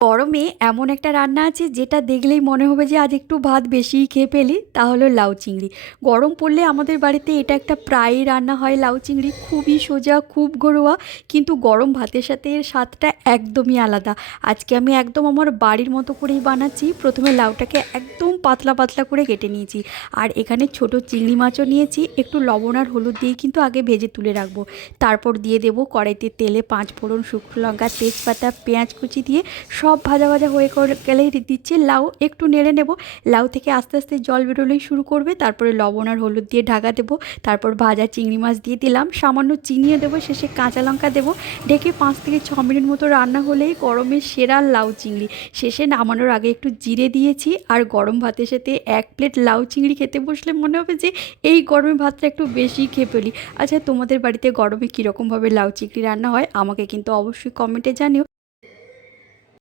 গরমে এমন একটা রান্না আছে যেটা দেখলেই মনে হবে যে আজ একটু ভাত বেশিই খেয়ে ফেলি, তা হলো লাউ চিংড়ি। গরম পড়লে আমাদের বাড়িতে এটা একটা প্রায়ই রান্না হয়। লাউ চিংড়ি খুবই সোজা, খুব ঘরোয়া, কিন্তু গরম ভাতের সাথে এর স্বাদটা একদমই আলাদা। আজকে আমি একদম আমার বাড়ির মতো করেই বানাচ্ছি। প্রথমে লাউটাকে একদম পাতলা পাতলা করে কেটে নিয়েছি, আর এখানে ছোট চিংড়ি মাছও নিয়েছি। একটু লবণ আর হলুদ দিয়ে কিন্তু আগে ভেজে তুলে রাখবো। তারপর দিয়ে দেবো কড়াইতে তেলে 5 ফোড়ন, শুকনো লঙ্কা, তেজপাতা, পেঁয়াজ কুচি দিয়ে সব ভাজা ভাজা হয়ে গেলেই দিচ্ছি লাউ। একটু নেড়ে নেব। লাউ থেকে আস্তে আস্তে জল বেরোলেই শুরু করবে। তারপরে লবণ আর হলুদ দিয়ে ঢাকা দেবো। তারপর ভাজা চিংড়ি মাছ দিয়ে দিলাম, সামান্য চিনিও দেবো, শেষে কাঁচা লঙ্কা দেবো। ঢেকে 5 থেকে 6 মিনিট মতো রান্না হলেই গরমের সেরা লাউ চিংড়ি। শেষে নামানোর আগে একটু জিরে দিয়েছি, আর গরম ভাতের সাথে 1 প্লেট লাউ চিংড়ি খেতে বসলে মনে হবে যে এই গরমে ভাতটা একটু বেশি খেয়ে ফেলি। আচ্ছা, তোমাদের বাড়িতে গরমে কীরকমভাবে লাউ চিংড়ি রান্না হয় আমাকে কিন্তু অবশ্যই কমেন্টে জানিও।